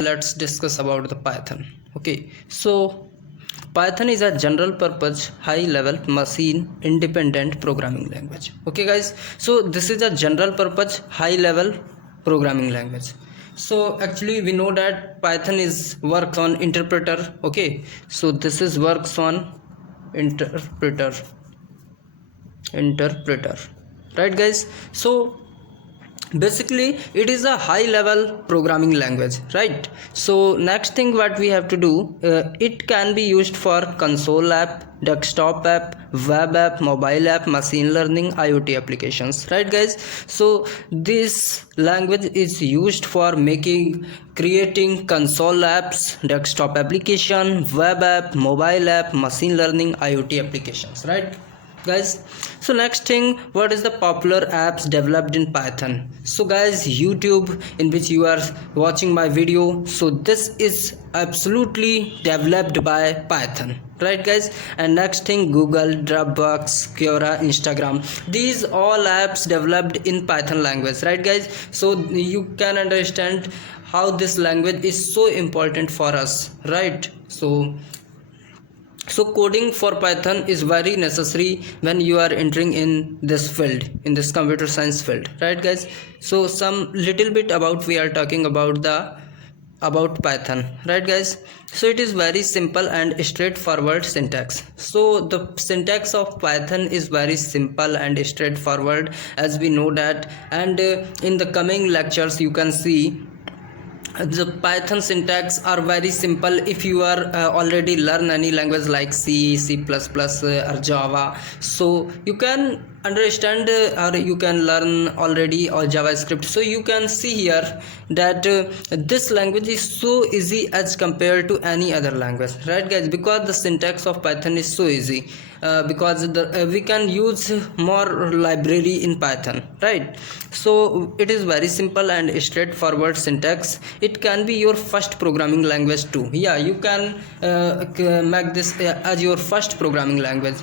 Let's discuss about the Python. Okay, so Python is a general purpose high level machine independent programming language. Okay guys, so this is a general purpose high level programming language. So actually we know that Python is works on interpreter. Okay, so this is works on interpreter, right guys? So basically it is a high level programming language, right? So next thing what we have to do, it can be used for console app, desktop app, web app, mobile app, machine learning, IoT applications, right guys? So this language is used for creating console apps, desktop application, web app, mobile app, machine learning, IoT applications, right guys? So next thing, what is the popular apps developed in Python? So guys, YouTube, in which you are watching my video, so this is absolutely developed by Python, right guys? And next thing, Google, Dropbox, Quora, Instagram, these all apps developed in Python language, right guys? So you can understand how this language is so important for us, right? So coding for Python is very necessary when you are entering in this field, in this computer science field, right guys? So some little bit about we are talking about Python, right guys? So it is very simple and straightforward syntax. So the syntax of Python is very simple and straightforward, as we know that, and in the coming lectures you can see the Python syntax are very simple. If you are already learn any language like C++, or Java, so you can understand or you can learn already or JavaScript. So you can see here that this language is so easy as compared to any other language, right guys? Because the syntax of Python is so easy, because we can use more library in Python, right? So it is very simple and straightforward syntax. It can be your first programming language too. Yeah, you can make this as your first programming language.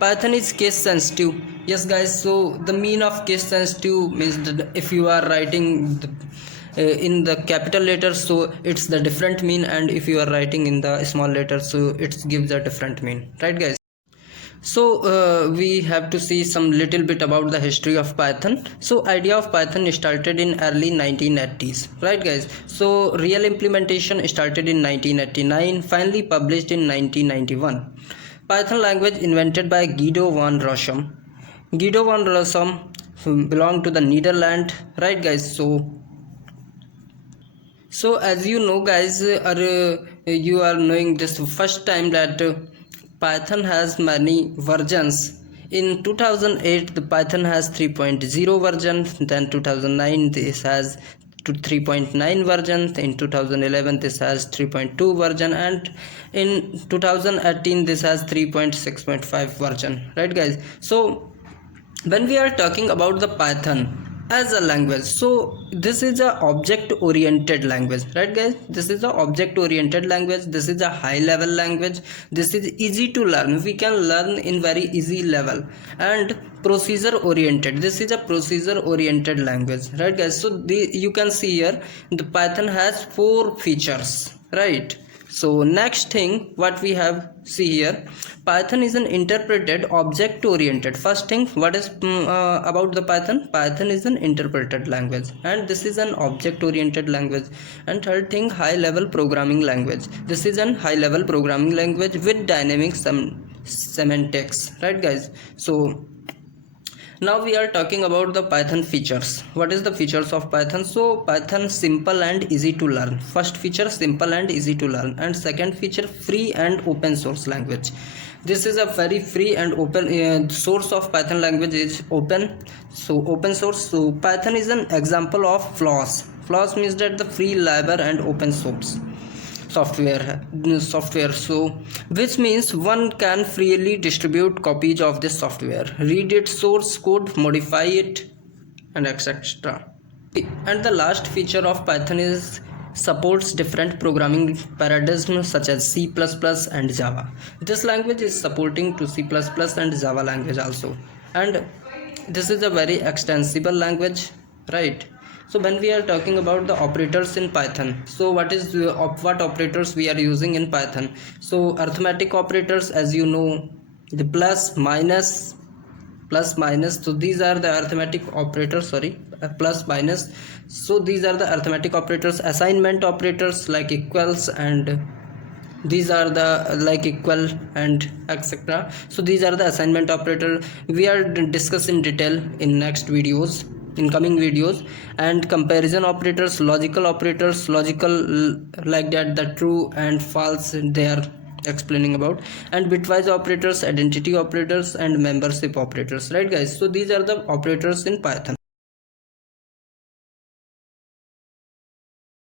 Python is case sensitive. Yes guys, so the mean of case sensitive means that if you are writing in the capital letters, so it's the different mean, and if you are writing in the small letters, so it gives a different mean, right guys? So we have to see some little bit about the history of Python. So idea of Python started in early 1980s, right guys? So real implementation started in 1989, finally published in 1991. Python language invented by Guido van Rossum. Guido van Rossum belonged to the Netherlands, right guys? So as you know guys, you are knowing this first time that Python has many versions. In 2008 the Python has 3.0 version, then 2009 this has to 3.9 version, in 2011 this has 3.2 version, and in 2018 this has 3.6.5 version, right guys? So when we are talking about the Python as a language, so this is a object oriented language, right guys? This is a object oriented language. This is a high level language. This is easy to learn. We can learn in very easy level. And procedure oriented, this is a procedure oriented language, right guys? So you can see here the Python has 4 features, right? So next thing what we have see here, Python is an interpreted object oriented. First thing, what is about the Python? Python is an interpreted language, and this is an object oriented language. And third thing, high level programming language. This is an high level programming language with dynamic semantics, right guys? So now we are talking about the Python features. What is the features of Python? So Python simple and easy to learn. First feature, simple and easy to learn. And second feature, free and open source language. This is a very free and open source of Python language is open. So open source. So Python is an example of FLOSS. FLOSS means that the free, library and open source software, so which means one can freely distribute copies of this software, read its source code, modify it, and etc. And the last feature of Python is supports different programming paradigms such as C++ and Java. This language is supporting to C++ and Java language also, and this is a very extensible language, right? So when we are talking about the operators in Python, so what operators we are using in Python? So arithmetic operators, as you know, the plus, minus, so these are the arithmetic operators, sorry, plus, minus. So these are the arithmetic operators. Assignment operators like equals, and these are the like equal and etc. So these are the assignment operator. We are discuss in detail in next videos, in coming videos. And comparison operators, logical operators, like that, the true and false they are explaining about. And bitwise operators, identity operators, and membership operators, right guys? So these are the operators in Python.